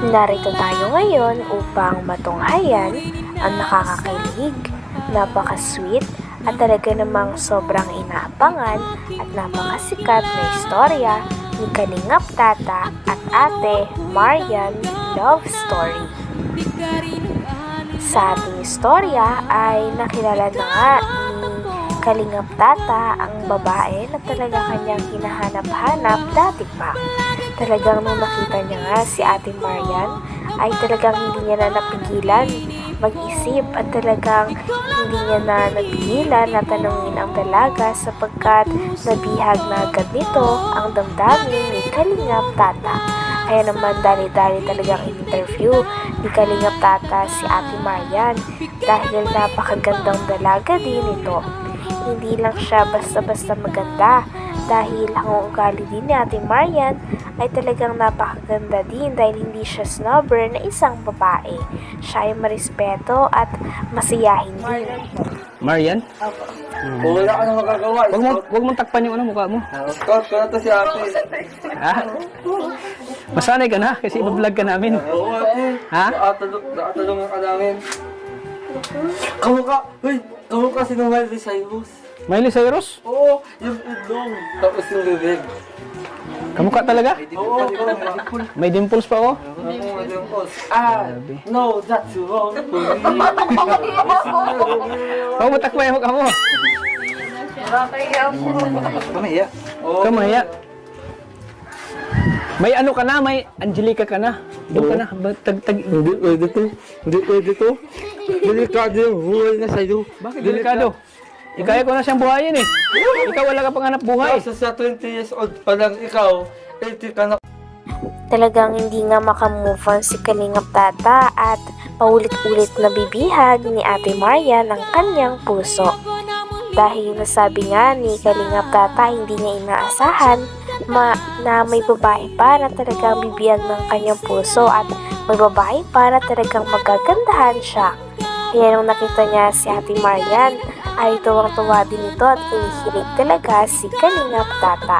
Narito tayo ngayon upang matunghayan ang nakakakilig, napaka-sweet at talaga namang sobrang inaabangan at napakasikat na istorya ni Kalingap Tata at Ate Marian Love Story. Sa ating istorya ay nakilala na nga ni Kalingap Tata ang babae na talaga kanyang hinahanap-hanap dati pa. Talagang nung nakita niya nga si Ate Marian ay talagang hindi niya na napigilan mag-isip at talagang hindi niya na napigilan na tanungin ang dalaga sapagkat nabihag na agad nito ang damdamin ni Kalingap Tata. Kaya naman dali-dali talagang interview ni Kalingap Tata si Ate Marian dahil napakagandang dalaga din ito. Hindi lang siya basta-basta maganda dahil ang ugali din ni Ate Marian ay talagang napakaganda din dahil hindi siya snobber na isang babae. Siya ay marespeto at masiyahin din. Marian? Opo. Wala ka na magagawa. Huwag mong takpan yung mukha mo. Scout ko na to si ate. Ha? Masanay ka na kasi ibablog ka namin. Oo ate. Ha? Nakatulungan ka namin. Kamukha si Miley Cyrus. Miley Cyrus? Oo, yung ilong. Tapos yung bibig. Kamukha talaga? Oo, May dimples pa oh. may dimples. No, that's wrong for me. Huwag mo takpan yung mukha mo. Kamaya. Kamaya. May ano ka na, may Angelica ka na. Doon ka na. Hindi pwede to. Hindi pwede to. Delikado yung buhay na sa'yo. Bakit delikado? Ikaya ko na siyang buhayin eh. Ikaw wala ka pang hanap buhay. Sa 20 years old pa lang ikaw, 80 ka na. Talagang hindi nga makamove on si Kalingap Tata at paulit-ulit na bibihag ni Ate Marian ang kanyang puso. Dahil nasabi nga ni Kalingap Tata hindi niya inaasahan na may babae pa na talagang bibiyag ng kanyang puso at may babae pa na talagang magagandahan siya. Kaya nung nakita niya si Ate Marian ay tuwang-tuwa din ito at kinikilig talaga si Kalingap Tata.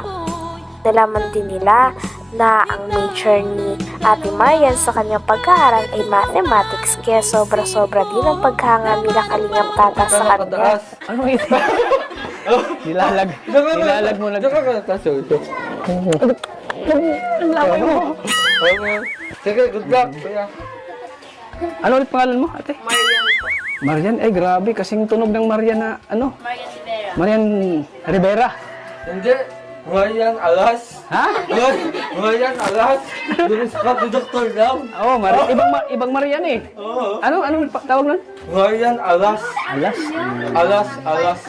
Nalaman din nila na ang major ni Ate Marian sa kanyang pag-aaral ay mathematics kaya sobra-sobra din ang paghanga nila Kalingap Tata sa kanya. Ano ito? Nilalag mo lang. Diyan ka taso ito. Ang laki mo. Sige, good luck. Kuya. Ano ulit pangalan mo, ate? Marian po. Marian, ay grabe, kasing tunog ng Marian na, ano? Marian Rivera. Marian Rivera. Hindi. Marian Alas. Ha? Marian Alas. Dumis ka ni Dr. Lam. Oo, ibang Marian eh. Oo. Ano tawag nun? Marian Alas. Alas. Alas.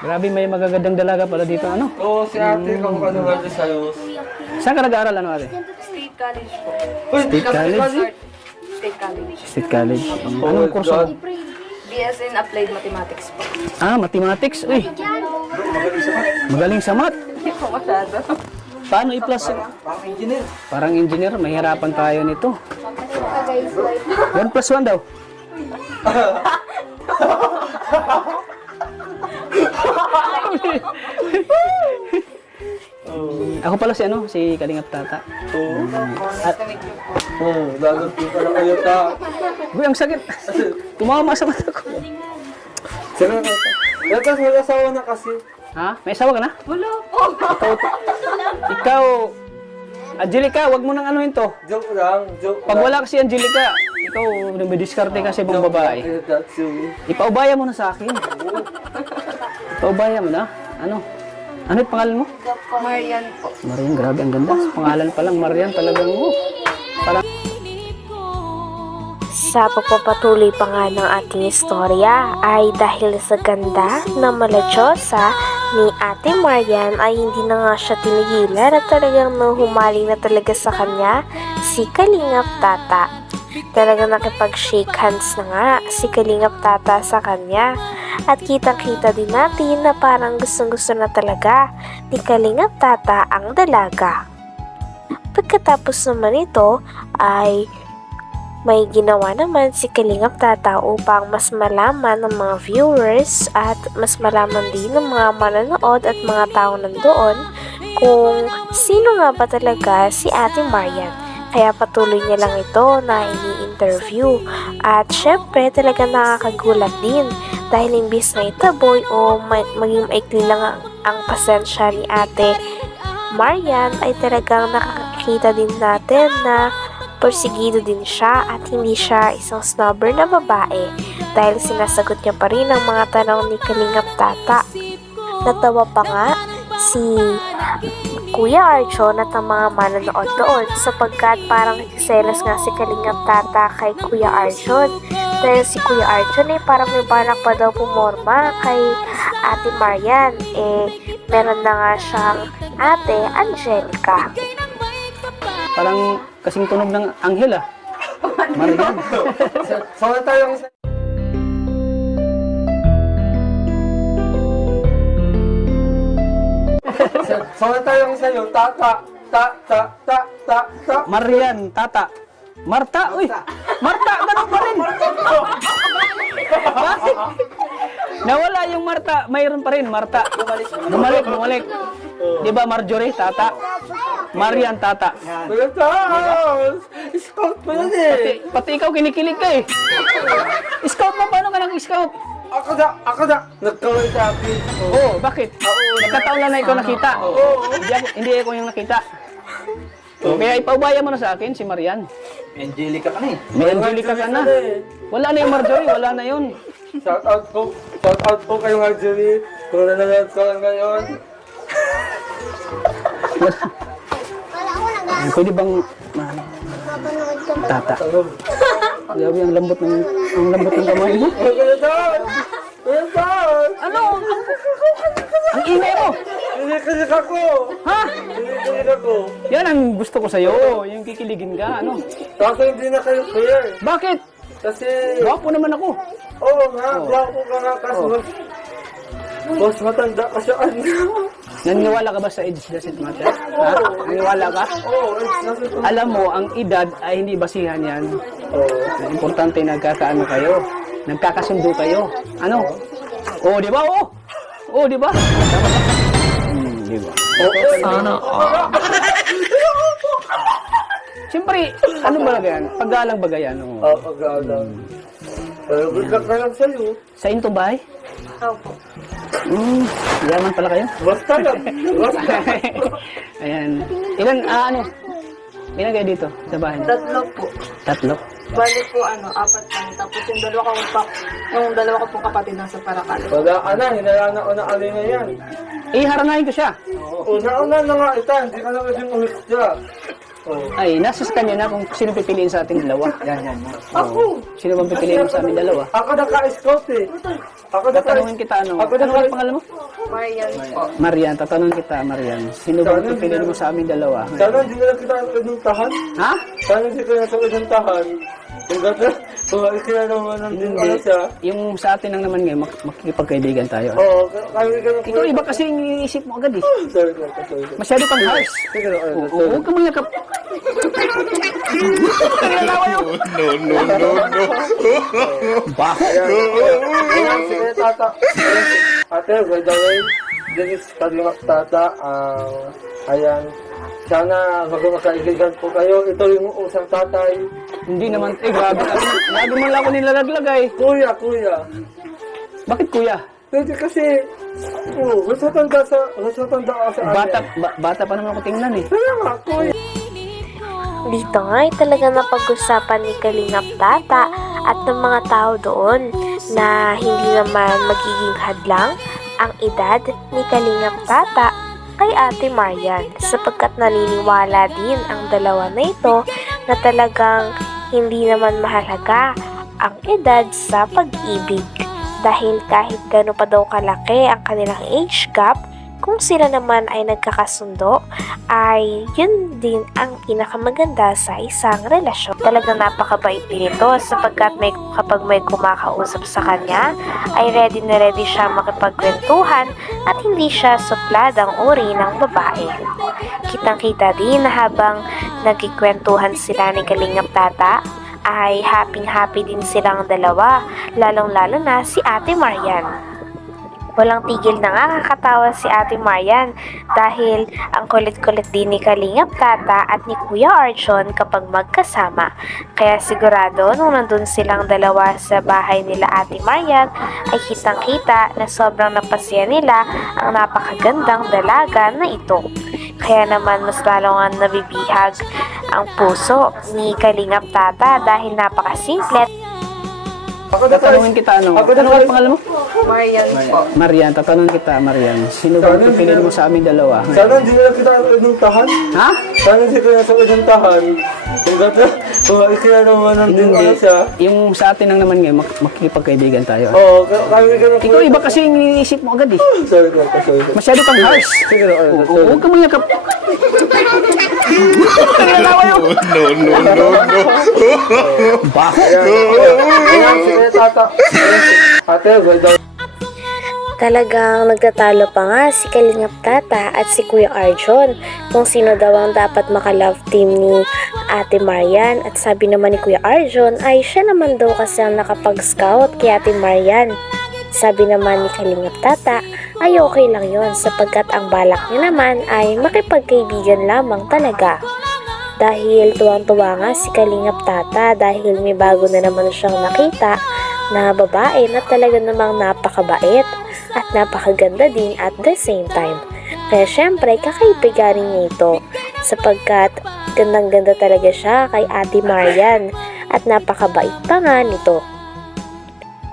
Grabe, may magagandang dalaga pala dito, ano? Oo, si ate, kamukha ni Miley Cyrus. Saan ka nag-aaral, ano, ate? State College po. Uy, State College? State College. State College. Oh Anong my kurso? God. BS in Applied Mathematics po. Mathematics. Uy, magaling sa math. Hindi po masyado. Paano i-plus? Parang engineer. Parang engineer, mahirapan tayo nito. 1 plus 1 daw. Ako pala si Kalingap Tata. Oo. At, Lalo po pala kayo ta. uy, ang sakit. Tumama sa mata ko. Sige, Lakas may asawa na kasi. Ha? May asawa ka na? Wala po. Ikaw, Angelica, wag mo nang anuhin to. Joke lang. Pag wala kasi Angelica, ikaw nagbe-diskarte kasi ibang babae. That's you. Ipaubaya mo na sa akin. Ipaubaya mo na. Ano? Ano yung pangalan mo? Marian po. Marian, grabe, ang ganda. Sa pangalan pa lang, Marian, talagang parang... Sa pagpapatuloy pa nga ng ating istorya ay dahil sa ganda na maladyosa ni Ate Marian ay hindi na nga siya tinigilan at talagang nahumaling na talaga sa kanya si Kalingap Tata. Talagang nakipag-shake hands na nga si Kalingap Tata sa kanya at kitang-kita din natin na parang gustong-gusto na talaga ni Kalingap Tata ang dalaga. Pagkatapos naman ito ay may ginawa naman si Kalingap Tata upang mas malaman ng mga viewers at mas malaman din ng mga manonood at mga tao nandoon kung sino nga ba talaga si Ate Marian. Kaya patuloy niya lang ito na ini-interview. At syempre talaga nakakagulat din dahil imbis na itaboy o maging maikli lang ang pasensya ni Ate Marian ay talagang nakakita din natin na porsigido din siya at hindi siya isang snobber na babae dahil sinasagot niya pa rin ang mga tanong ni Kalingap Tata. Natawa pa nga si Kuya Arjon at ang mga manonood doon sapagkat parang nagsiselos nga si Kalingap Tata kay Kuya Arjon dahil si Kuya Arjon parang may balak pa daw pumorma kay Ate Marian meron na nga siyang Ate Angelica. Parang kasing tunog ng anghel Marian. Sana tayong Sana tayong sa'yo, tata, ta. Marian, Tata. Marta, uy! Marta, ganun pa rin! Bakit? Nawala yung Marta, mayroon pa rin, Marta. Bumalik. Di ba Marjorie, Tata? Marian, Tata. Kuya Charles! Scout pa yan Pati ikaw kinikilig ka Scout mo, paano ka nag-scout? Ako na! Nagkawal sa akin. Oo, bakit? Nagkataon lang na ikaw nakita. Hindi ako yung nakita. Kaya ipaubaya mo na sa akin si Marian. Angelica ka na May Angelica ka na. Wala na yung Marjorie, wala na yun. Shout out po kayo Marjorie. Kung nanonood ko lang ngayon. Pwede bang Tata? Grabe ang lambot ng kamay mo. Kuya Charles! Kuya Charles! Ano? Ang ingay mo! Kinikilig ako! Ha? Kinikilig ako! Yan ang gusto ko sa'yo. Yung kikiligin ka. Ano? Kaso hindi na kayo clear. Bakit? Kasi... Gwapo naman ako. Oo nga, gwapo ka nga kaso... Boss, matanda ka siya. Naniniwala ka ba sa age doesn't matter? Ha? Naniniwala ka? Oo, it's nothing. Alam mo, ang edad ay hindi basihan yan. Oo. Importante nagkakaano kayo. Nagkakasundo kayo. Ano? Oo, di ba? Oo, di ba? Di ba? Sana. Siyempre, ano ba yan? Paggalang ba yan? Oo, pag-aalam. Pero good luck na lang sa'yo. Sa into ba? Opo. Yaman pala kayo? Basta lang. Basta. Ayan. Ilan kayo dito sa bahay? 3 po. 3? Bali po 4 kami. Tapos yung dalawa ko pong kapatid nasa Paracale. Wala ka na, hinayaan na una alina yan. Harangahin ko siya. Una-una na nga ita, hindi ka na kasi ulit siya. Ay, nasa sa kanya na kung sino pipiliin sa ating dalawa. Yan. Ako! Sino bang pipiliin mo sa aming dalawa? Ako naka-scout Ako Tatanungin kita Ako ano ang pangalan mo? Marian po. Marian, tatanungin kita, Marian. Sino bang pipiliin mo sa aming dalawa? Sana hindi na lang kita pinuntahan. Ha? Sana hindi ka na sa pinuntahan. Kung kaya naman ang din Hindi. siya. Yung sa atin lang naman ngayon, makikipagkaibigan tayo. Oo, kaya ka na Ikaw iba kasi yung iniisip mo agad Sorry. Masyado kang harsh. Sige na, Huwag kang mayakap. No. Bakit? Ayan, sige tata. Ate, by the way, this is Kalingap Tata. Ayan, sana magkakaibigan po kayo. Ito yung usang tatay. Hindi naman, grabe ka. Lagi mo lang ako nilalaglag Kuya. Bakit kuya? Pwede kasi, gusto tanda ka sa Bata pa naman ako tingnan Kaya nga, kuya. Dito nga ay talaga napag-usapan ni Kalingap Tata at ng mga tao doon na hindi naman magiging hadlang ang edad ni Kalingap Tata kay Ate Marian sapagkat naniniwala din ang dalawa na ito na talagang hindi naman mahalaga ang edad sa pag-ibig dahil kahit gano'n pa daw kalaki ang kanilang age gap, kung sila naman ay nagkakasundo, ay yun din ang pinakamaganda sa isang relasyon. Talagang napakabait din ito sapagkat kapag may kumakausap sa kanya, ay ready na ready siya makipagkwentuhan at hindi siya supladang uri ng babae. Kitang-kita din na habang nagkikwentuhan sila ni Kalingap Tata, ay happy din silang dalawa, lalong-lalo na si Ate Marian. Walang tigil na nga kakatawa si Ate Marian dahil ang kulit-kulit din ni Kalingap Tata at ni Kuya Arjon kapag magkasama. Kaya sigurado nung nandun silang dalawa sa bahay nila Ate Marian ay kitang-kita na sobrang napasaya nila ang napakagandang dalaga na ito. Kaya naman mas lalo nga nabibihag ang puso ni Kalingap Tata dahil napakasimple. Tatanungin kita ano? Ako na Ano ulit pangalan mo? Marian po. Marian, tatanungin kita, Marian. Sino ba ang pipiliin mo sa amin dalawa? Sana hindi na kita ng tahan. Ha? Sana hindi ka na sa ng tahan. Kung gata, kung ikila naman ng din ano siya. Yung sa atin lang naman ngayon, makikipagkaibigan tayo. Oo, kami ka na po. Ikaw iba kasi yung iniisip mo agad eh. Sorry. Masyado kang harsh. Sige na, Huwag ka mangyakap. Nagalawa yun. No. Baho. Ayan, sige tata. Ate, well done. Talagang nagtatalo pa nga si Kalingap Tata at si Kuya Arjon kung sino daw ang dapat maka-love team ni Ate Marian. At sabi naman ni Kuya Arjon ay siya naman daw kasi ang nakapag-scout kay Ate Marian. Sabi naman ni Kalingap Tata ay okay lang yon sapagkat ang balak niya naman ay makipagkaibigan lamang talaga. Dahil tuwang-tuwa nga si Kalingap Tata dahil may bago na naman siyang nakita na babae na talaga namang napakabait at napakaganda din at the same time. Kaya syempre kakaibiganin niya ito sapagkat gandang-ganda talaga siya kay Ate Marian at napakabait pa nga nito.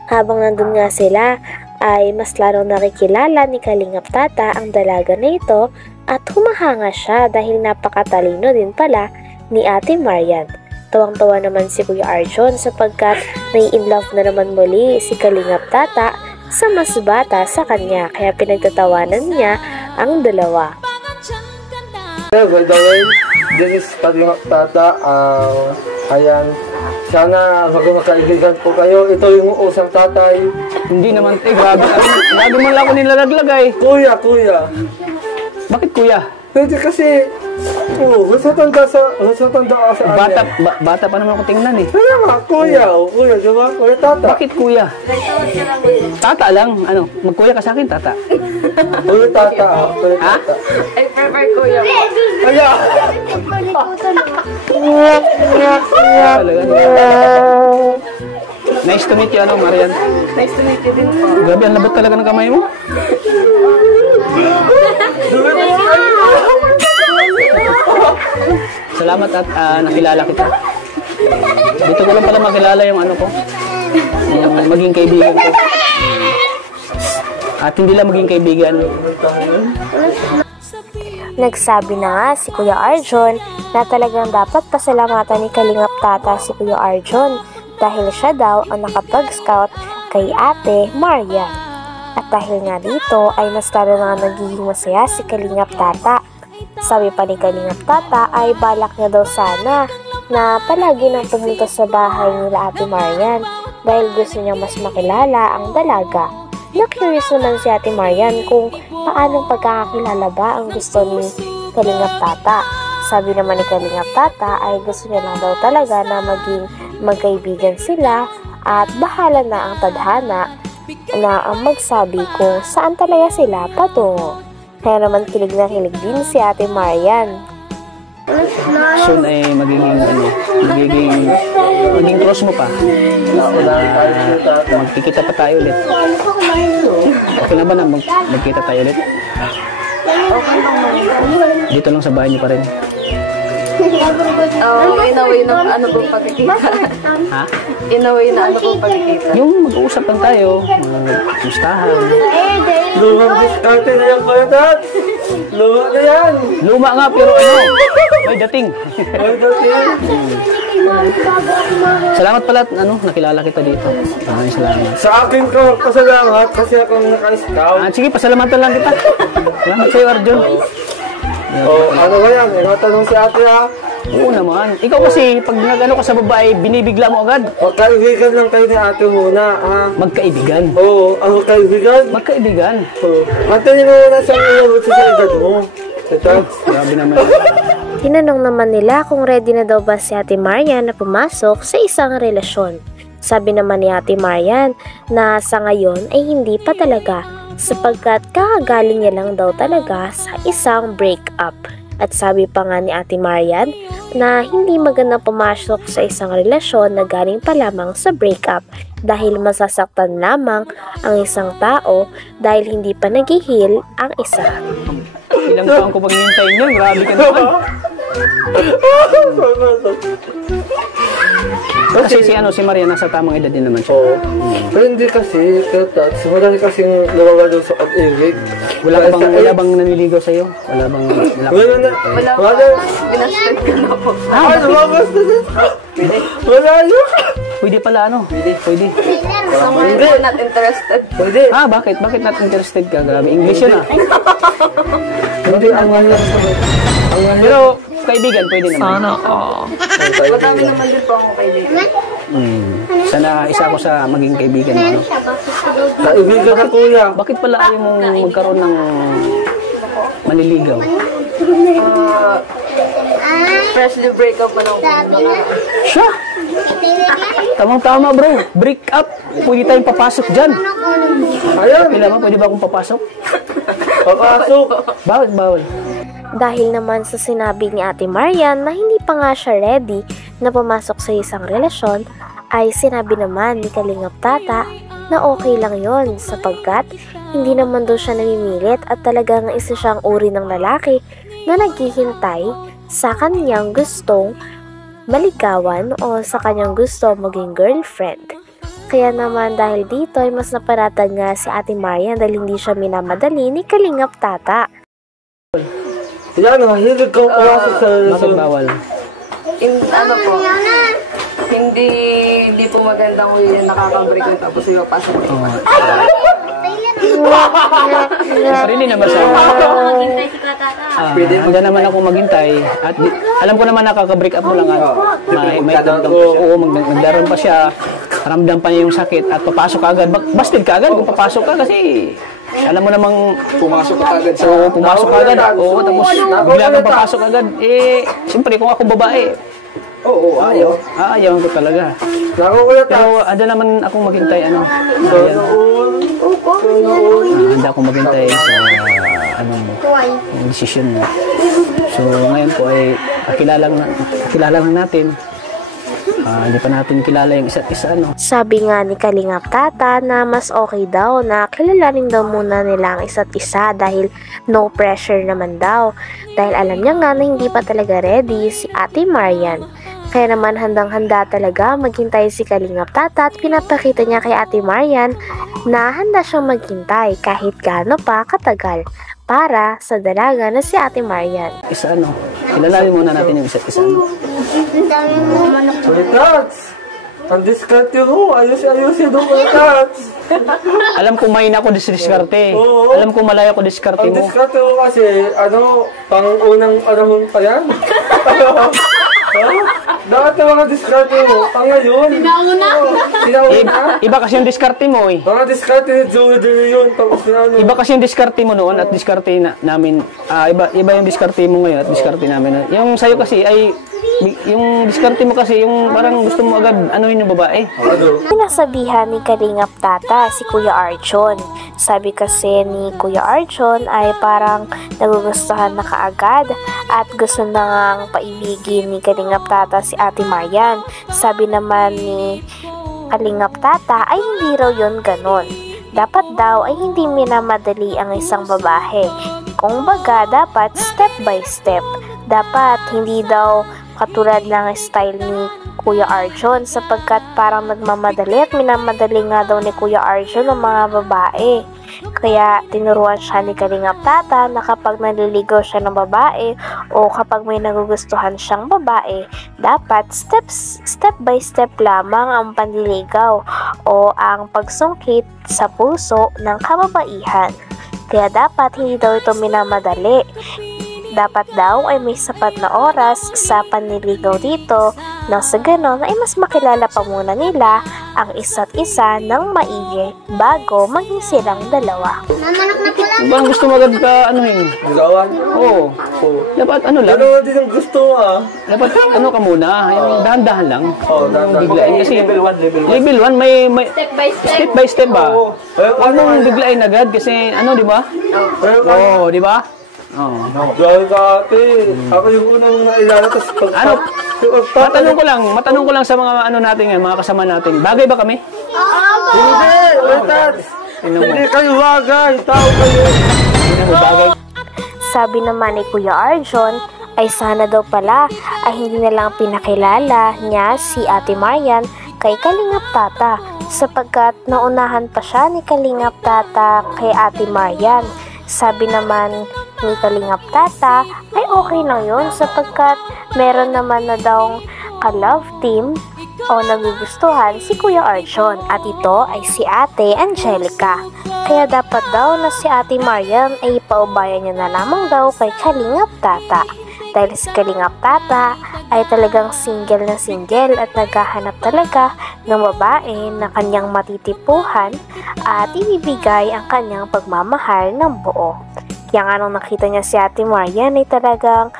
Habang nandun nga sila ay mas larong nakikilala ni Kalingap Tata ang dalaga na ito at humahanga siya dahil napakatalino din pala ni Ate Marian. Tawang-tawa naman si Kuya Arjon sapagkat nai-inlove na naman muli si Kalingap Tata sa mas bata sa kanya kaya pinagtatawanan niya ang dalawa. By the way, this is Kalingap Tata. Ayan, sana magkakaibigan po kayo. Ito yung usang tatay. Hindi naman, grabe. Lagi man lang ako nilalaglag. Kuya. Bakit kuya? Pwede kasi, gusto tanda sa Bata pa naman ako tingnan eh. Kaya nga, kuya, di ba? Kuya Tata. Bakit kuya? Tata lang. Ano? Magkuya ka sa akin, Tata. Kuya Tata. Kuya Ha? Tata. I prefer kuya po. Kaya, Nice to meet you, Marian. Nice to meet you din po. Grabe, ang labot talaga ng kamay mo. Salamat at nakilala kita. Dito ko lang pala makilala yung ano ko. Yung maging kaibigan ko. At hindi lang maging kaibigan. Nagsabi na nga si Kuya Arjon na talagang dapat pasalamatan ni Kalingap Tata si Kuya Arjon dahil siya daw ang nakapag-scout kay Ate Marian. At dahil nga dito ay mas lalo na nagiging masaya si Kalingap Tata. Sabi pa ni Kalingap Tata ay balak niya daw sana na palagi nang pumunta sa bahay nila Ate Marian dahil gusto niya mas makilala ang dalaga. Na-curious naman si Ate Marian kung paanong pagkakakilala ba ang gusto ni Kalingap Tata. Sabi naman ni Kalingap Tata ay gusto niya lang daw talaga na maging magkaibigan sila at bahala na ang tadhana na ang magsabi kung saan talaga sila patungo. Kaya naman kilig na kilig din si Ate Marian. Soon ay magiging close mo pa. Magkikita pa tayo ulit. Okay na ba na magkita tayo ulit? Dito lang sa bahay niyo pa rin. In a way na ano pong pagkikita. Ha? In a way na ano pong pagkikita. Yung mag-uusap lang tayo, magmustahan. lumang diskarte na yan, Kuya Tat. Luma na yan. Luma nga pero may dating. Kuya Tat yan. Salamat pala at nakilala kita dito. Maraming salamat. Sa akin ka pasalamat kasi akong naka-scout. Sige, pasalamatan lang kita. Salamat sa'yo, Arjon. Ano ba yan? Natanong si ate ha? Oo naman. Ikaw kasi, pag nag-ano ka sa babae, binibigla mo agad. Kaibigan lang kayo ni ate muna, ha? Magkaibigan. Oo, ang kaibigan. Magkaibigan. Ate niyo muna sa inabot sa edad mo. Ito. Grabe naman. Tinanong naman nila kung ready na daw ba si Ate Marian na pumasok sa isang relasyon. Sabi naman ni Ate Marian na sa ngayon ay hindi pa talaga sapagkat kakagaling niya lang daw talaga sa isang breakup. At sabi pa nga ni Ate Marian na hindi magandang pumasok sa isang relasyon na galing pa lamang sa breakup dahil masasaktan lamang ang isang tao dahil hindi pa nag-heal ang isa. Ilang taon ko paghihintay niyo, grabe ka naman. Kasi si Maria nasa tamang edad din naman siya. Oo. Pero hindi kasi, simula kasing nawawalo sa pag-ibig. Wala bang naniligaw sa'yo? Wala bang Wala. Binasted ka na po. Ay, lumabas na din. Wala yun. Pwede pala Pwede. So, ngayon po not interested. Pwede. Bakit? Bakit not interested ka? Grabe, English yun Hindi, ang lang. Pero kaibigan, pwede naman. Madami naman din po akong kaibigan. Sana isa ako sa maging kaibigan mo. Ano? Kaibigan na kuya. Bakit pala ayaw mong magkaroon ng maniligaw? Freshly break up pa lang po. Siya! Tamang-tama bro, break up. Pwede tayong papasok dyan. Ayan. Kailan mo, pwede ba akong papasok? Papasok. Bakit bawal? Dahil naman sa sinabi ni Ate Marian na hindi pa nga siya ready na pumasok sa isang relasyon, ay sinabi naman ni Kalingap Tata na okay lang yon sapagkat hindi naman daw siya namimilit at talagang isa siyang uri ng lalaki na naghihintay sa kanyang gustong maligawan o sa kanyang gusto maging girlfriend. Kaya naman dahil dito ay mas naparatag nga si Ate Marian dahil hindi siya minamadali ni Kalingap Tata. Yan, hilig kang pumasok sa Bakit relasyon. bawal? Ano po, hindi po magandang way na nakaka-break na tapos ipapasok ko. Sarili naman sa handa naman ako maghintay at alam ko naman nakaka-break up mo lang may damdam pa siya. Oo, magdaran pa siya, ramdam pa niya yung sakit at papasok ka agad. Busted ka agad kung papasok ka kasi alam mo namang pumasok ka agad sa pumasok ka agad. Oo, tapos bigla kang papasok agad. Siyempre kung ako babae, ayaw ko talaga. Pero handa naman akong maghintay handa akong maghintay sa desisyon mo. So ngayon po ay kakilala lang natin. Hindi pa natin kilala yung isa't isa. Sabi nga ni Kalingap Tata na mas okay daw na kilalanin daw muna nila ang isa't isa dahil no pressure naman daw. Dahil alam niya nga na hindi pa talaga ready si Ate Marian. Kaya naman handang-handa talaga maghintay si Kalingap Tata at pinapakita niya kay Ate Marian na handa siyang maghintay kahit gaano pa katagal para sa dalaga na si Ate Marian. Kilalanin muna natin yung isa't isa. Tats! Ang diskarte mo! Ayos-ayusin mo, Tats! Alam ko may na ako diskarte. Oo. Alam ko malaya ko diskarte Ang mo. diskarte mo kasi, pang-unang panahon pa yan? Dapat na mga diskarte mo, ngayon. Sinauna? Iba kasi yung diskarte mo eh. Mga diskarte ni Joey De Leon, tapos Iba kasi yung diskarte mo noon at diskarte namin. Iba yung diskarte mo ngayon at diskarte namin. Yung sa'yo kasi ay, yung diskarte mo kasi yung parang gusto mo agad anuhin yung babae. Pinasabihan ni Kalingap Tata si Kuya Arjon. Sabi kasi ni Kuya Arjon ay parang nagugustuhan na kaagad at gusto na ngang paibigin ni Kalingap Tata si Ate Marian. Sabi naman ni Kalingap Tata ay hindi raw yun ganon. Dapat daw ay hindi minamadali ang isang babae. Kung baga, dapat step by step. Dapat hindi daw katulad ng style ni Kuya Arjon sapagkat parang nagmamadali at minamadali nga daw ni Kuya Arjon ang mga babae. Kaya tinuruan siya ni Kalingap Tata na kapag naliligaw siya ng babae o kapag may nagugustuhan siyang babae, dapat step by step lamang ang panliligaw o ang pagsungkit sa puso ng kababaihan. Kaya dapat hindi daw ito minamadali. dapat daw ay may sapat na oras sa panliligaw dito nang sa ganon ay mas makilala pa muna nila ang isa't isa ng maigi bago maging silang dalawa. Ba gusto mo agad ka anuhin? Ligawan? Oo. Dapat ano lang? Ano din ang gusto mo Dapat ano ka muna, yung dahan-dahan lang. dahan-dahan. Biglain kasi Level 1, level 1. level 1 may step by step ba? Oo. Huwag mong biglain agad kasi ano, di ba? Oo, di ba? Oo. Dahil ka ate, ako yung unang nailala, tapos Ano? Matanong ko lang sa mga ano natin ngayon, mga kasama natin. Bagay ba kami? Hindi, hindi kayo bagay, tao kayo. Bagay. Sabi naman ni Kuya Arjon ay sana daw pala ay hindi na lang pinakilala niya si Ate Marian kay Kalingap Tata sapagkat naunahan pa siya ni Kalingap Tata kay Ate Marian. Sabi naman ni Kalingap Tata ay okay lang yun sapagkat meron naman na daw ka-love team o nagugustuhan si Kuya Arjon at ito ay si Ate Angelica. Kaya dapat daw na si Ate Marian ay paubayan niya na lamang daw kay Kalingap Tata. Dahil si Kalingap Tata ay talagang single na single at naghahanap talaga ng babae na kanyang matitipuhan at ibibigay ang kanyang pagmamahal ng buo. Kaya nga nung nakita niya si Ate Marian ay talagang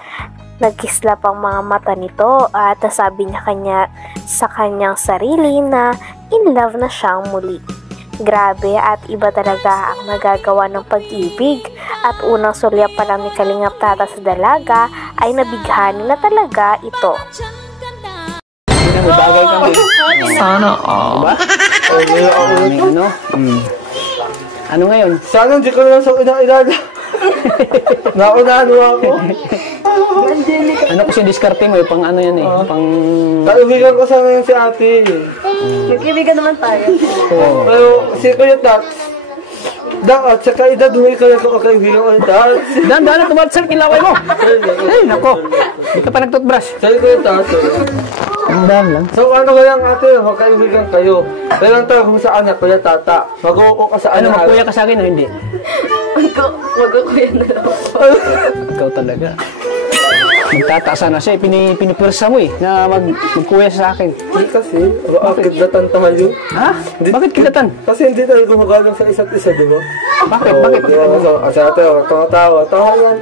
nagkislap ang mga mata nito at nasabi niya sa kanyang sarili na in love na siyang muli. Grabe at iba talaga ang nagagawa ng pag-ibig at unang sulya pa lang ni Kalingap Tata sa dalaga ay nabighani na talaga ito. Hindi na bagay kami. Sana Diba? May ano? Ano ngayon? Sana hindi ko lang sa inailala. Naunahan mo ako. Ano kasi diskarte mo pang ano yan pang... Kaibigan ko sana yung si ate. Nagkibigan naman tayo. Oo. Pero si Kuya Tats, dapat sa kaedad mo ikaw yung kaibigan ko ni Tats. Dahan-dahan na tumat sa kilaway mo. Ay, nako. Hindi ka pa nag-toothbrush. Sabi Kuya Tats, Dahan lang. so ano kayang ate, magkaibigan kayo. Pero ang tawag mo sa anak, Kuya Tata. Mag-uoko ka sa Ano, anak. magkuya ka sa akin o hindi? Mag-ukuya na lang. Ikaw talaga. Magtataasa na siya, pinipwersa mo na magkuya sa akin. Hindi kasi, bakit natantahan yun? Ha? Bakit kilatan? Kasi hindi tayo gumagalang sa isa't isa, di ba? Bakit? Oo, Bakit? di ba? So, kasi ate, tawa yan.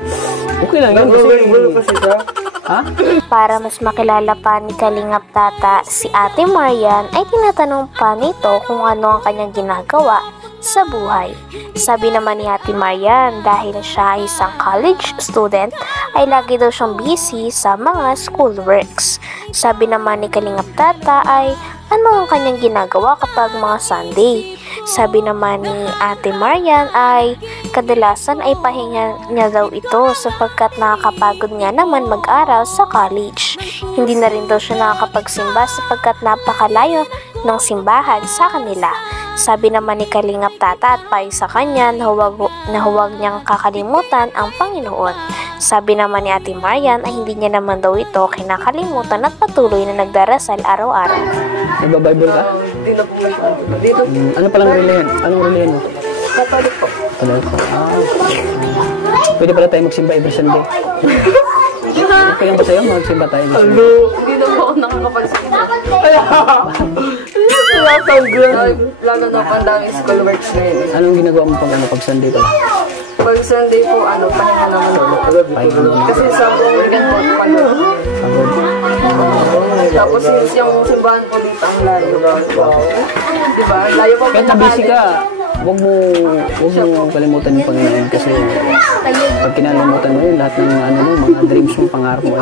Okay lang yun kasi... Nag-uwi kasi siya. Ha? Para mas makilala pa ni Kalingap Tata si Ate Marian ay tinatanong pa nito kung ano ang kanyang ginagawa sa buhay. Sabi naman ni Ate Marian dahil siya ay isang college student ay lagi daw siyang busy sa mga schoolworks. Sabi naman ni Kalingap Tata ay ano ang kanyang ginagawa kapag mga Sunday. Sabi naman ni Ate Marian ay kadalasan ay pahinga niya daw ito sapagkat nakakapagod nga naman mag-aral sa college. Hindi na rin daw siya nakakapagsimba sapagkat napakalayo ng simbahan sa kanila. Sabi naman ni Kalingap Tata at payo sa kanya na huwag niyang kakalimutan ang Panginoon. Sabi naman ni Ate Marian ay hindi niya naman daw ito kinakalimutan at patuloy na nagdarasal araw-araw. Nagba-Bible ka? Hindi na po masyado. Dito, Ano palang relihiyon? Anong relihiyon mo? Catholic po. Catholic. Pwede pala tayo magsimba every Sunday. Okay lang ba sa'yo? Magsimba tayo every Sunday. Hindi na po ako nakakapagsimba. Lalo na pang daming school works na yun. Anong ginagawa mo pag Sunday pala? Pag Sunday po, pahinga naman ako. Kasi sa weekend po, pagod. Tapos yung simbahan po dito ang layo. Diba? Layo pa po Kahit na busy ka, huwag mo kalimutan yung Panginoon kasi pag kinalimutan mo yun, lahat ng ano mo, mga dreams mo, pangarap mo,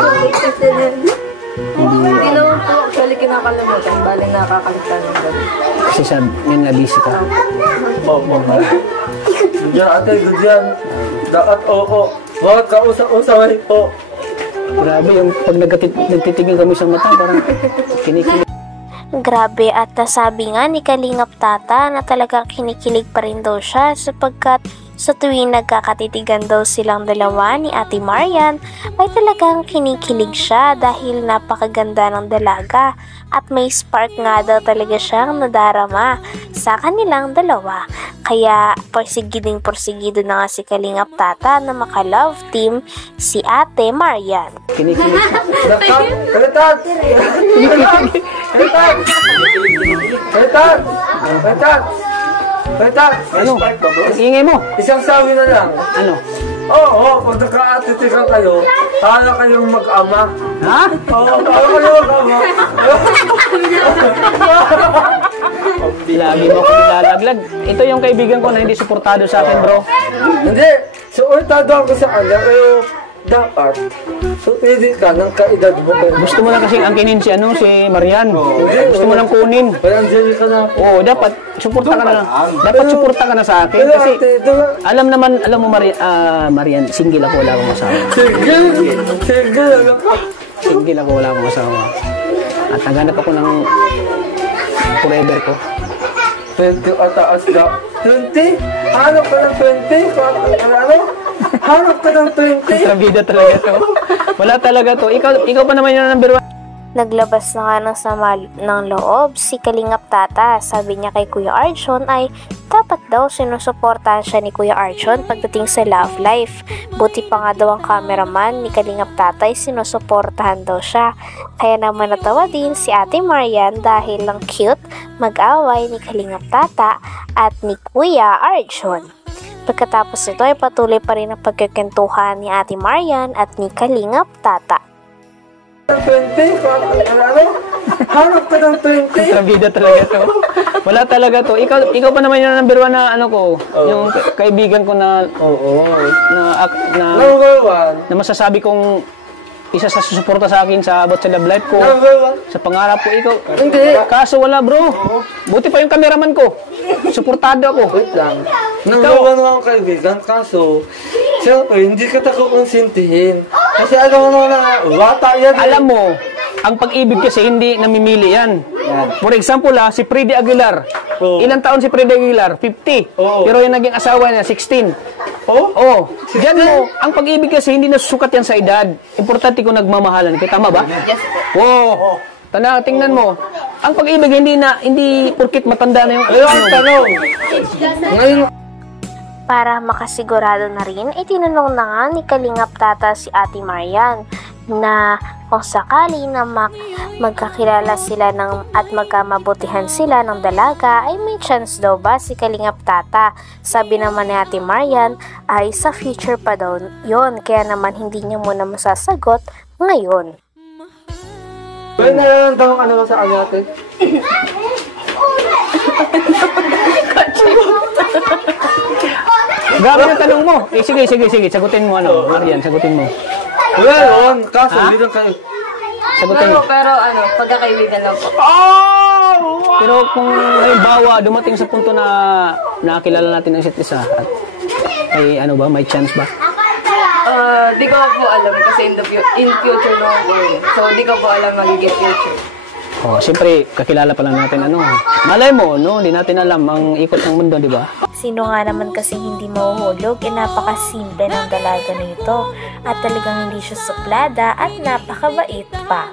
Hindi naman po actually kinakalimutan. Bali nakakaligtan ng gano'n. kasi yun na busy ka. Diyan ate, good yan. Dapat oo. Bakit kausap-usapay po? Grabe, yung pag nagtitigil kami sa mata, parang kinikilig. Grabe at nasabi nga ni Kalingap Tata na talagang kinikilig pa rin daw siya sapagkat Sa tuwing nagkakatitigan daw silang dalawa ni Ate Marian ay talagang kinikilig siya dahil napakaganda ng dalaga at may spark nga daw talaga siyang nadarama sa kanilang dalawa. Kaya porsigido na nga si Kalingap Tata na maka-love team si Ate Marian. Kinikilig siya. Ano? Ang ingay mo. Isang sabi na lang. Ano? Oo, pag naka-atitikan kayo, para kayong mag-ama. Ha? Oo, para kayong mag-ama. Lagi mo ako nilalaglag. Ito yung kaibigan ko na hindi suportado sa akin, bro. Hindi, suportado ako sa kanya, pero dapat, pwede ka ng kaedad mo. Gusto mo lang kasi angkinin si Marian. Gusto mo lang kunin. Parang dyan ka na. Oo, dapat suporta ka na. Dapat suporta ka na sa akin kasi alam mo Marian, single ako, wala akong asawa. Single ako, wala akong asawa. At naghanap ako ng forever ko. 20 ataas ka. 20? Hanap ka ng 20? Ano? Hanap ka ng 20? Kontrabida talaga to. Wala talaga to. Ikaw pa naman yung number 1. Naglabas na nga ng sama ng loob si Kalingap Tata. Sabi niya kay Kuya Arjon ay dapat daw sinusuportahan siya ni Kuya Arjon pagdating sa love life. Buti pa nga daw ang cameraman ni Kalingap Tata ay sinusuportahan daw siya. Kaya naman natawa din si Ate Marian dahil lang cute mag-away ni Kalingap Tata at ni Kuya Arjon. Pagkatapos nito ay patuloy pa rin ang pagkikentuhan ni Ate Marian at ni Kalingap Tata. 20? Ano? Hanap ka ng 20? Kontrabida talaga to. Wala talaga to. Ikaw pa naman yung number 1 na yung kaibigan ko na na masasabi kong isa sa susuporta sa akin sa about sa love life ko. Sa pangarap ko, ikaw. Hindi. Kaso wala, bro. Buti pa yung cameraman ko. Suportado ako. Wait lang. Nanggawa naman akong kaibigan, kaso siyempre, hindi ka konsintihin. Kasi alam mo naman na bata yan. Alam mo, ang pag-ibig kasi hindi namimili yan. For example si Freddy Aguilar. Ilang taon si Freddy Aguilar? 50. Pero yung naging asawa niya, 16. Diyan mo, ang pag-ibig kasi hindi nasusukat yan sa edad. Importante kung nagmamahalan. Tama ba? Yes po. Tingnan mo. Ang pag-ibig hindi porkit matanda na yung tanong. Ngayon, para makasigurado na rin, itinanong na nga ni Kalingap Tata si Ate Marian na kung sakali na magkakilala sila at magkamabutihan sila ng dalaga ay may chance daw ba si Kalingap Tata. Sabi naman ni Ate Marian ay sa future pa daw yon, kaya naman hindi niya muna masasagot ngayon. pwede na lang tanong sa kanya natin. Grabe yung tanong mo. Sige. Sagutin mo, Marian, sagutin mo. Well, kaso, hindi lang kayo. Sagutin mo. Pero pagkakaibigan lang po. Pero kung halimbawa, dumating sa punto na nakakilala natin ang isa't isa, at ay may chance ba? Di ko po alam kasi in future no po. So, di ko po alam magiging future. Siyempre, kakilala pa lang natin malay mo, hindi natin alam ang ikot ng mundo, di ba? Sino nga naman kasing hindi mahuhulog, napakasimple ng dalaga nito at talagang hindi siya suplada at napakabait pa.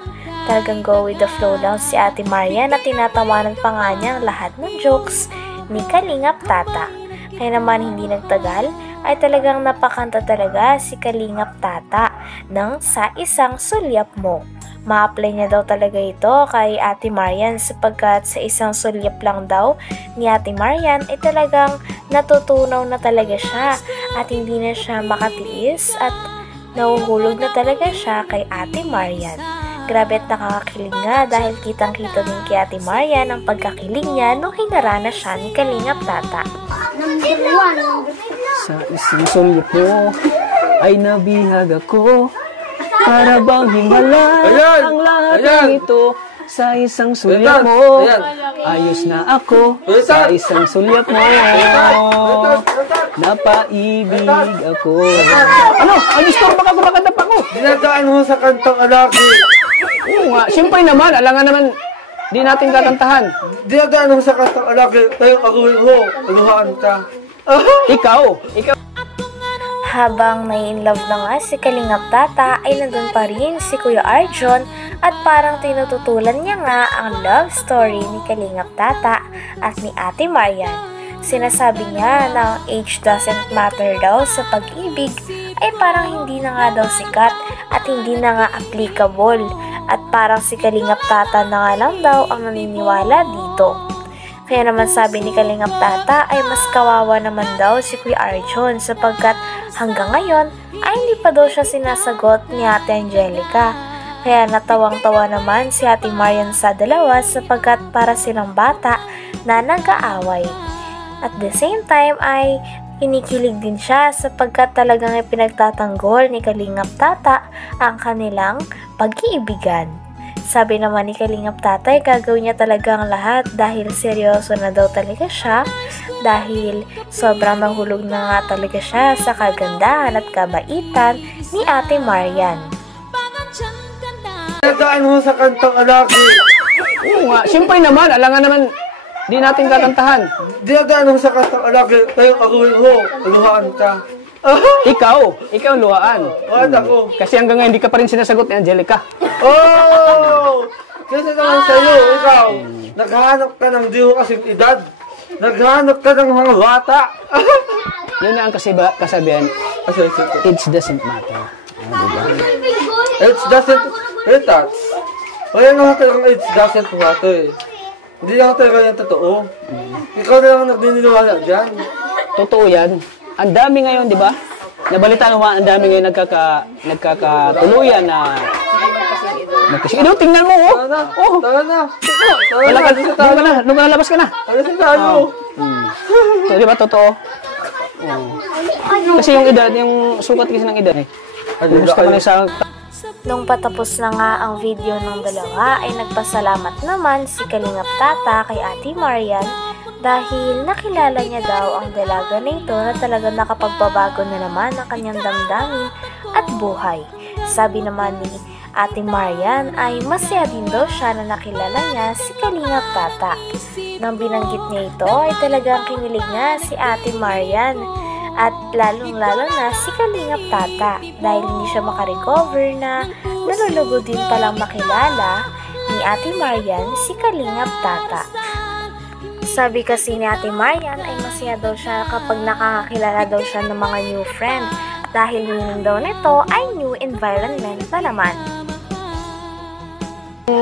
Talagang go with the flow lang si Ate Marian at tinatawanan pa nga niya ang lahat ng jokes ni Kalingap Tata. Kaya naman hindi nagtagal ay talagang napakanta talaga si Kalingap Tata ng Sa Isang Sulyap Mo. Ma-apply niya daw talaga ito kay Ate Marian sapagkat sa isang sulyap lang daw ni Ate Marian ay talagang natutunaw na talaga siya at hindi na siya makatiis at nahuhulog na talaga siya kay Ate Marian. Grabe at nakakakilig nga dahil kitang-kita din kay Ate Marian ang pagkakilig niya nung hinarana siya ni Kalingap Tata. Sa isang sulyap mo ay nabihag ako. Para bang himala ang lahat ng ito sa isang sulyap mo. Ayos na ako sa isang sulyap mo. Napaibig ako. Ang istorbo ka, kumakantap ako. Dinadaan mo sa kantang alaki. Oo nga, siyempre naman, alangan naman, di natin kakantahan. Dinadaan mo sa kantang alaki, tayo agawin mo, aluhaan ka. Ikaw. Habang nai-inlove na nga si Kalingap Tata ay nandun pa rin si Kuya Arjon at parang tinututulan niya nga ang love story ni Kalingap Tata at ni Ate Marian. Sinasabi niya na ang age doesn't matter daw sa pag-ibig ay parang hindi na nga daw sikat at hindi na nga applicable at parang si Kalingap Tata na nga lang daw ang naniniwala dito. Kaya naman sabi ni Kalingap Tata ay mas kawawa naman daw si Kuya Arjon sapagkat hanggang ngayon ay hindi pa daw siya sinasagot ni Ate Angelica. Kaya natawang-tawa naman si Ate Marian sa dalawa sapagkat para silang bata na nag-aaway. At the same time ay kinikilig din siya sapagkat talagang ipinagtatanggol ni Kalingap Tata ang kanilang pag-iibigan. Sabi naman ni Kalingap Tata ay gagawin niya talaga ang lahat dahil seryoso na daw talaga siya dahil sobrang nahulog na nga talaga siya sa kagandahan at kabaitan ni Ate Marian. Nagaan mo sa kantang alaki. Oo nga, siyempre naman, alangan naman, di natin kakantahan. Dinagaan mo sa kantang alaki, tayong aguhin mo, luhaan ka. Ikaw luhaan. Wala ako. Kasi hanggang ngayon, hindi ka pa rin sinasagot ni Angelica. Oh! Kasi naman sa'yo, ikaw, naghahanap ka ng di mo kasing edad. Naghahanap ka ng mga bata. Yun na ang kasabihan, age doesn't matter. Age doesn't matter. Wala naman talagang age doesn't matter eh. Hindi lang talaga yung totoo. Ikaw na lang nagdiniwala dyan. Totoo yan. Ang dami ngayon, di ba? Nabalitaan mo, ang dami ngayon nagkakatuluyan na tingnan mo, oh! Tara na! Wala ka, doon ka na, labas ka na. Alisin na ano? So, di ba, totoo? Kasi yung edad, yung sukat kasi ng edad, gusto ka na sa... Nung patapos na nga ang video ng dalawa ay nagpasalamat naman si Kalingap Tata kay Ate Marian dahil nakilala niya daw ang dalaga na ito na talagang nakapagbabago na naman ang kanyang damdamin at buhay. Sabi naman ni Ate Marian ay masaya din daw siya na nakilala niya si Kalingap Tata. Nang binanggit niya ito ay talagang kinilig niya si Ate Marian at lalong-lalo na si Kalingap Tata dahil hindi siya makarecover na nalulugo din palang makilala ni Ate Marian si Kalingap Tata. Sabi kasi ni Ate Marian ay masaya daw siya kapag nakakakilala daw siya ng mga new friend dahil meaning daw nito ay new environment na naman.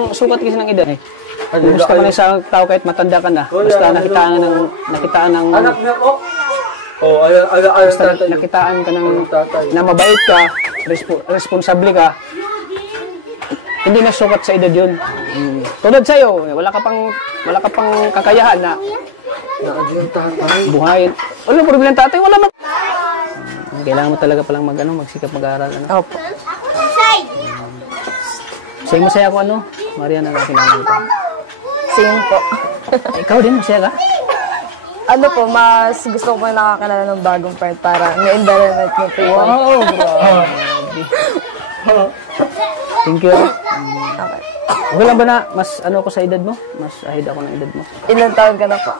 Sukat kasi ng edad gusto ka na sa tao kahit matanda ka na. Basta nakitaan ng anak niya ko. Basta nakitaan ka ng na mabait ka, responsable ka. Hindi na sukat sa edad yun. Tulad sa'yo, wala ka pang kakayahan na buhayin. Walang problema tatay, wala man. Kailangan mo talaga palang magsikap mag-aaral. Opo. Sa'yo masaya ko Marian, ang kakilala ko. Same po. Ikaw din, masaya ka? Mas gusto ko po nakakilala ng bagong part para may environment mo po. Wow, grabe. Thank you. Okay. Okay lang ba na mas ko sa edad mo? Mas ahead ako ng edad mo. Ilang taon ka na po?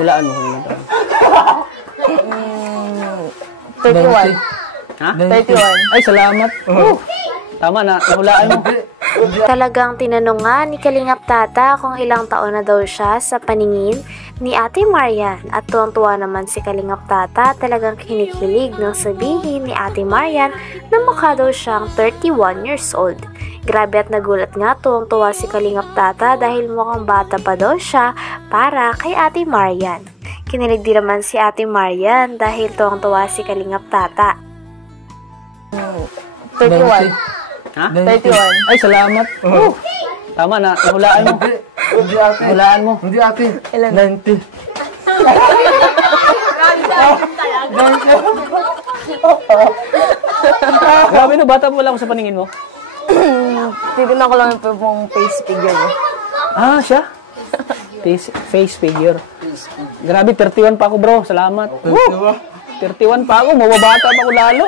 Hulaan mo kung ilang taon. 31. Ha? 31. Ay, salamat. Tama na, hulaan mo. Talagang tinanong nga ni Kalingap Tata kung ilang taon na daw siya sa paningin ni Ate Marian at tuwang-tuwa naman si Kalingap Tata talagang kinikilig nang sabihin ni Ate Marian na mukha daw siyang 31 years old. Grabe at nagulat nga tuwang-tuwa si Kalingap Tata dahil mukhang bata pa daw siya para kay Ate Marian. Kinilig din naman si Ate Marian dahil tuwang-tuwa si Kalingap Tata. 31. Ha? 31. Ay, salamat. Tama na, hulaan mo. Hindi ate. Hulaan mo. Hindi ate. Ilan? 90. Grabe no, bata pa lang ako sa paningin mo. Titignan ko lang po yung face figure niya. Ah, siya? Face figure. Grabe, 31 pa ako bro, salamat. 31 pa ako, mababata pa ako lalo.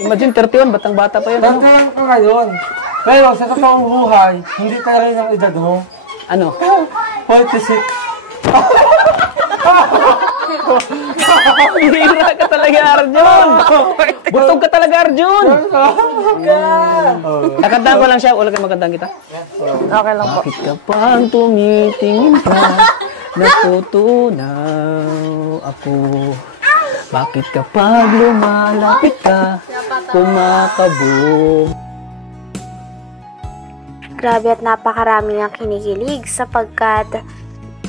Imagine 31, batang bata pa yun. Tantayan ka ngayon. Pero sa totoong buhay, hindi tayo rin ang edad mo. Ano? 46. Bihira ka talaga, Arjun. Butog ka talaga, Arjun. Nakantahan ko lang siya. Wala kayo magkantahan kita. Okay lang po. Bakit kapag tumitingin ka, natutunaw ako? Bakit kapag lumalapit ka, kumakabog? Grabe at napakarami ang kinikilig sapagkat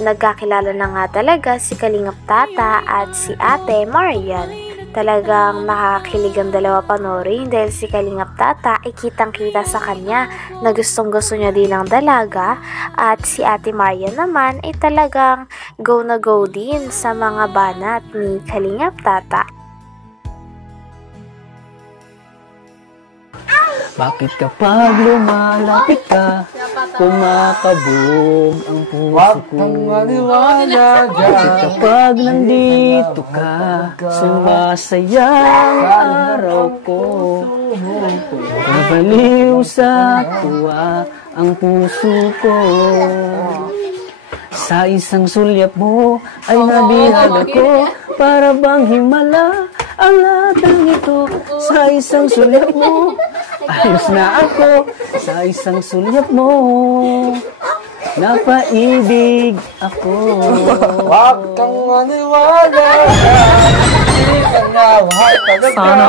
nagkakilala na nga talaga si Kalingap Tata at si Ate Marian. Talagang nakakakilig ang dalawa panoorin dahil si Kalingap Tata ay kitang-kita sa kanya na gustong-gusto niya din ang dalaga at si Ate Marian naman ay talagang go na go din sa mga banat ni Kalingap Tata. Bakit kapag lumalapit ka, kumakabog ang puso Wag ko? kang maniwala Bakit dyan. kapag nandito ka, sumasaya ang araw ko? Nabaliw sa tuwa ang puso ko. Sa isang sulyap mo ay nabihag ako, para bang himala ang lahat ng ito. Sa isang sulyap mo, ayos na ako. Sa isang sulyap mo, napaibig ako. Wag kang maniwala dyan. Hindi ka nga mahal talaga. Sana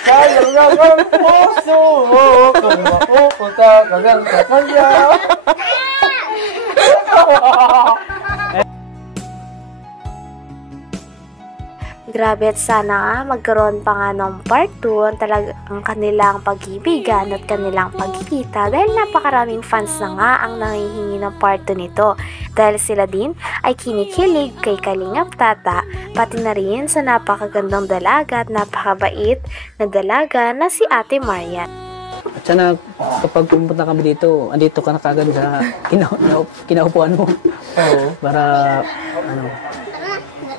Sayang lang ang puso mo kung mapupunta ka lang sa kanya. Grabe at sana nga magkaroon pa nga ng part 2 ang kanilang pag-ibigan at kanilang pagkikita dahil napakaraming fans na nga ang nangihingi ng part 2 nito dahil sila din ay kinikilig kay Kalingap Tata pati na rin sa napakagandang dalaga at napakabait na dalaga na si Ate Marian. At sana kapag pumunta kami dito, andito ka na kagad sa kinaupuan mo. Oo. Para, ano,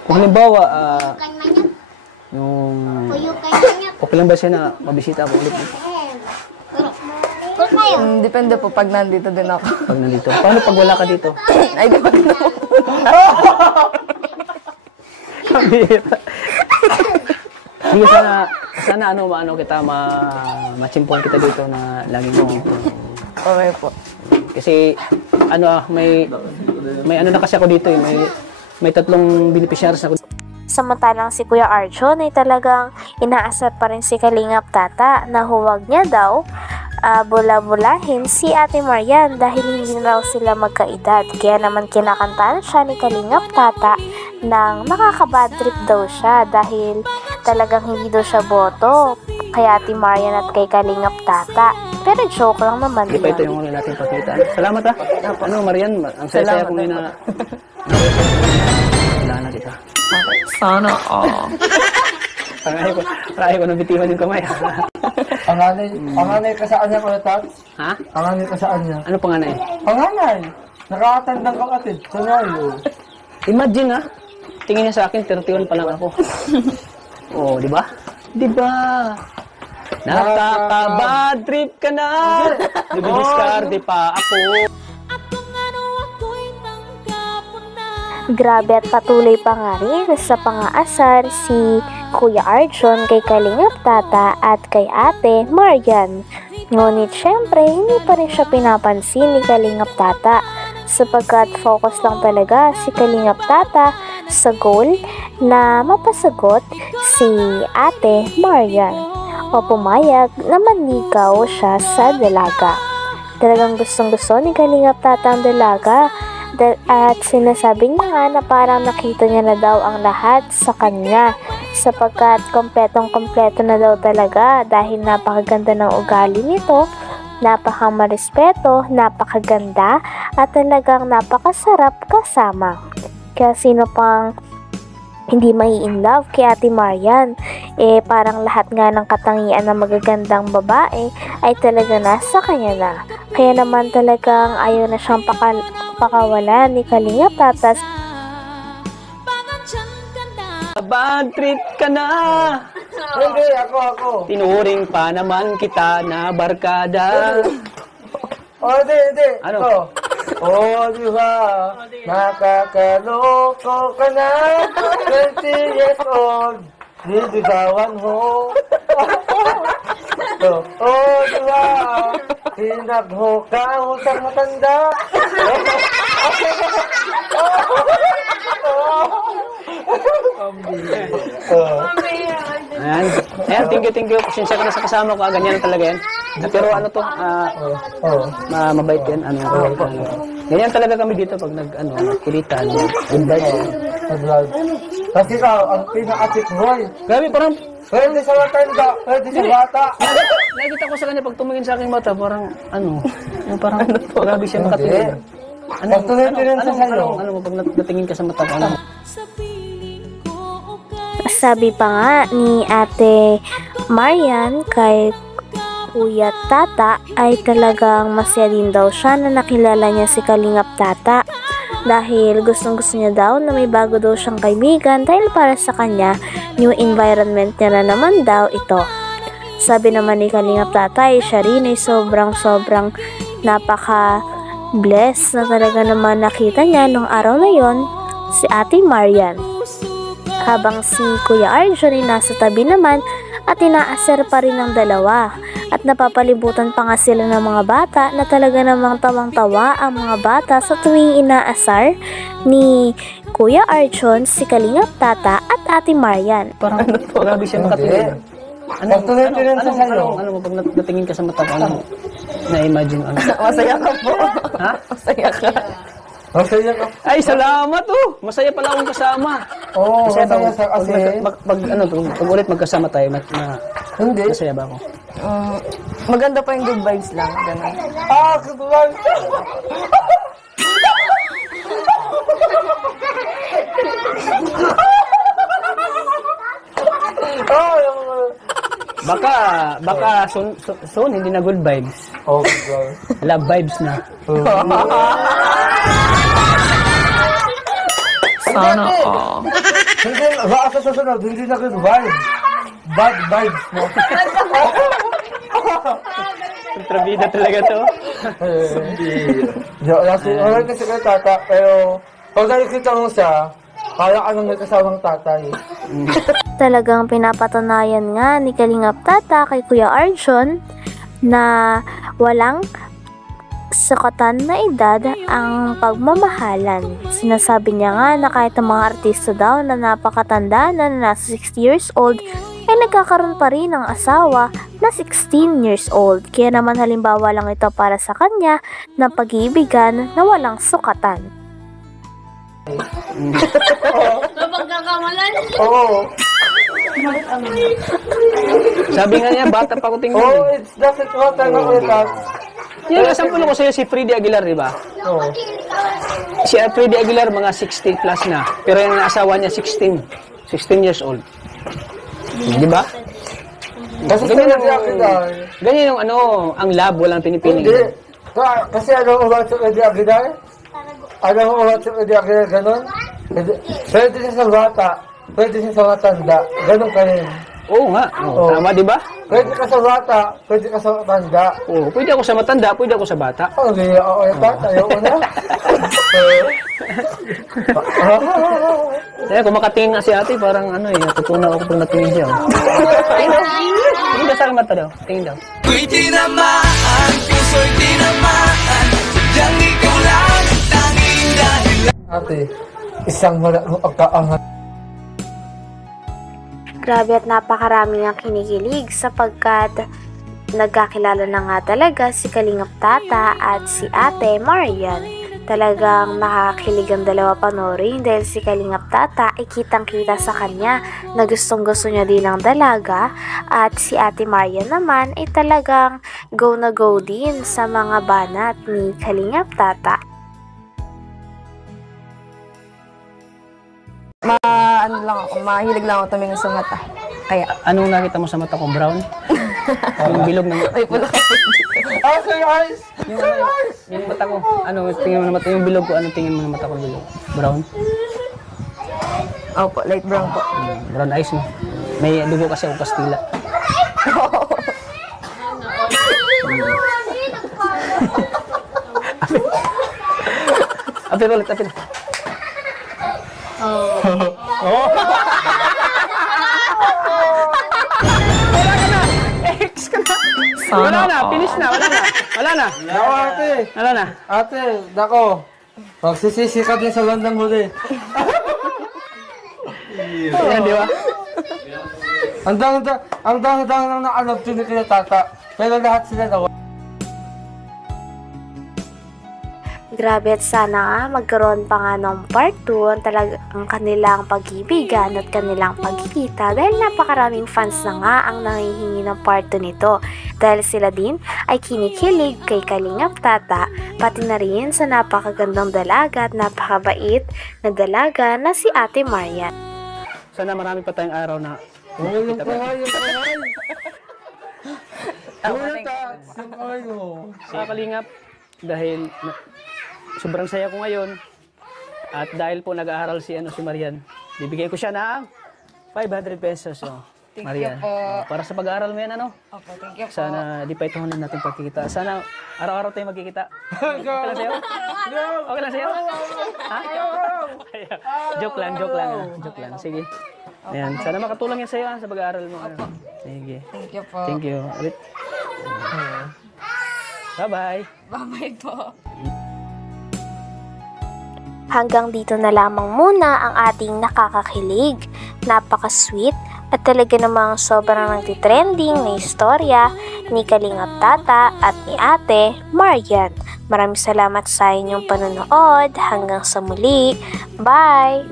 kung halimbawa, yung, okay lang ba siya na mabisita ako ulit Depende po pag nandito din ako. pag nandito? Paano pag wala ka dito? Ay, di ba naman? Sige, sana ano kita, machimpuan kita dito na lagi mo dito. Okay po. Kasi, may ano na kasi ako dito eh, may 3 beneficiaries ako. Samantalang si Kuya Arjun ay talagang inaasar pa rin si Kalingap Tata na huwag niya daw bula-bulahin si Ate Marian dahil hindi na raw sila magkaedad. Kaya naman kinakantahan siya ni Kalingap Tata nang makakabad trip daw siya dahil talagang hindi daw siya boto kay Ate Marian at kay Kalingap Tata. Pero joke lang naman Hindi pa ito yun. yung huli natin pakita. Salamat ha. Marian, ang saya-saya ko ngayon na wala na kita. Sana, Parang ko nang bitiwan yung kamay. Panganay ka saan niya, Kuya Tats? Ha? Panganay ka saan niya? Ano panganay? Panganay! Nakakatandang kapatid. Scenario. Imagine ha, tingin niya sa akin, 31 pa lang ako. Oh, di ba? Di ba? Nakaka-bad trip ka na! Nag-discard pa ako. Grabe at patuloy pa nga rin sa pangaasar si Kuya Arjun kay Kalingap Tata at kay Ate Marian. Ngunit syempre hindi pa rin siya pinapansin ni Kalingap Tata sapagkat focus lang talaga si Kalingap Tata sa goal na mapasagot si Ate Marian o pumayag na manligaw siya sa dalaga. Talagang gustong-gusto ni Kalingap Tata ang dalaga. At sinasabi niya nga na parang nakita niya na daw ang lahat sa kanya sapagkat kompletong-kompleto na daw talaga dahil napakaganda ng ugali nito, napakamarespeto, napakaganda at talagang napakasarap kasama. Kaya sino pang hindi may in love kay Ate Marian, parang lahat nga ng katangian ng magagandang babae ay talaga nasa kanya na. Kaya naman talagang ayaw na siyang pakawalan ni Kalingap Tata. Bad trip ka na! Hindi, ako. Tinuring pa naman kita na barkada. Oh, hindi. Ano? Ito. Oh, di ba? Nakakaloko ka na. 20 years old. Niligawan mo. Oh, di ba? Hinagho ka usang matanda. Ayan. Ayan, thank you. Pasensya ka na sa kasama ko. Ganyan na talaga yan. Pero ano to, mabait yan. Ganyan talaga kami dito pag kulitan. Invite. Kasi ang pinaka-tip boy. Grabe, parang Pwede sa matanda, pwede sa bata. nakikita ko sa kanya pag tumingin sa aking mata, parang parang grabe siya makatingin. Pag tuloy-tuloy sa sayo. Pag natingin ka sa mata ko, Sabi pa nga ni Ate Marian kay Kuya Tata ay talagang masaya din daw siya na nakilala niya si Kalingap Tata. Dahil gustong-gusto niya daw na may bago daw siyang kaibigan dahil para sa kanya, new environment niya na naman daw ito. Sabi naman ni Kalingap Tata ay siya rin ay sobrang napaka-blessed na talaga naman nakita niya nung araw na yon si Ate Marian. Habang si Kuya Arjun ay nasa tabi naman at inaasar pa rin ng dalawa. At napapalibutan pa nga sila ng mga bata na talaga namang tawang-tawa ang mga bata sa tuwing inaasar ni Kuya Arjun, si Kalingap Tata at Ate Marian. parang grabe siya makatingin. Pag tuloy-tuloy sa sayo. Pag natingin ka sa mata ko, na-imagine Masaya ka po. Ha? Masaya ka. Masaya ka. Ay, salamat Masaya pala akong kasama. Oo, Masaya ba masaya ako? sa kasi. Pag ulit magkasama tayo, Hindi. masaya ba ako? Maganda pa yung good vibes lang. Ganun. Katulan. Baka soon hindi na good vibes. Oh, God. Love vibes na. Sana Hindi, baka sa susunod, hindi na good vibes. Bad vibes mo. Kontrabida talaga to. Joke lang. Wala kasi kay tata, pero pag nakikita mo siya, kaya ka nang may kasawang tatay. Talagang pinapatunayan nga ni Kalingap Tata kay Kuya Arjun na walang sukatan na edad ang pagmamahalan. Sinasabi niya nga na kahit ang mga artista daw na napakatanda na nasa 60 years old ay nagkakaroon pa rin ng asawa na 16 years old. Kaya naman halimbawa lang ito para sa kanya na pag-iibigan na walang sukatan. Oo. Sabi nga niya, bata pa ko tingnan. Oh, it doesn't matter na ulit. Yung nasampulo ko sa'yo si Freddy Aguilar, di ba? Oo. Si Freddy Aguilar, mga 60 plus na. Pero yung asawa niya, 16 years old. Di ba? Kasi sa Ganyan yung ang lab, walang pinipiling. Hindi. Kasi ano mo ba sa Eddie Aguilar? Ano mo ba sa Eddie Aguilar ganun? Pwede siya sa bata, pwede siya sa matanda. Ganun ka rin. Oo nga. Oo. Tama, di ba? Pwede ka sa bata, pwede ka sa matanda. Oo, pwede ako sa matanda, pwede ako sa bata. Okay, ako yung bata, ayoko na. Kaya kung makatingin nga si ate, parang natutunaw ako pag natingin siya. Tingin daw sa aking mata daw. Tingin daw. Ko'y tinamaan, puso'y tinamaan, sadyang ikaw lang ang tanging dahilan. Ate, isang wala mo pagkaangat. Grabe at napakarami ang kinikilig sapagkat nagkakilala na nga talaga si Kalingap Tata at si Ate Marian. Talagang nakakakilig ang dalawa panoorin dahil si Kalingap Tata ay kitang-kita sa kanya na gustong-gusto niya din ang dalaga at si Ate Marian naman ay talagang go na go din sa mga banat ni Kalingap Tata. Mahilig lang ako tumingin sa mata. Kaya, Anong nakita mo sa mata ko? Brown? Yung bilog ng... ay pula ka. Sir Eyes! Yung mata ko. Tingin mo na mata? Yung bilog ko, tingin mo na mata ko bilog? Brown? Opo, light brown po. Brown eyes, no? May dugo kasi ako Kastila. Apil ulit, apil. Oh. Wala ka na. Ex ka na. Wala na, finish na, wala na. Wala na. Nako ate. Wala na. Ate, nako. Magsisisi ka din sa landang huli. Ayan, di ba? Ang dang nang naalap ni kila tata. Pero lahat sila daw. Grabe at sana nga magkaroon pa nga ng part 2 ang kanilang pag-ibigan at kanilang pagkikita dahil napakaraming fans na nga ang nangihingi ng part 2 nito dahil sila din ay kinikilig kay Kalingap Tata pati na rin sa napakagandang dalaga at napakabait na dalaga na si Ate Marian. Sana marami pa tayong araw na Yung kamay. Yung kamay mo. sa Kalingap dahil sobrang saya ko ngayon at dahil po nag-aaral si Marian, bibigay ko siya ng 500 pesos. Thank Marian. you po. Para sa pag-aaral mo yan, Opo, thank you po. Sana di pa ituhunan natin pagkikita. Sana araw-araw tayo magkikita. Okay lang sa'yo? Okay lang sa'yo? Ha? Joke lang. Joke lang. Sige. Ayan. Sana makatulong yan sa'yo sa pag-aaral mo. Sige. Thank you po. Thank you. Ulit. Bye-bye. Bye-bye po. Hanggang dito na lamang muna ang ating nakakakilig, napaka-sweet at talaga namang sobrang nagtitrending na istorya ni Kalingap Tata at ni Ate Marian. Maraming salamat sa inyong panonood. Hanggang sa muli. Bye!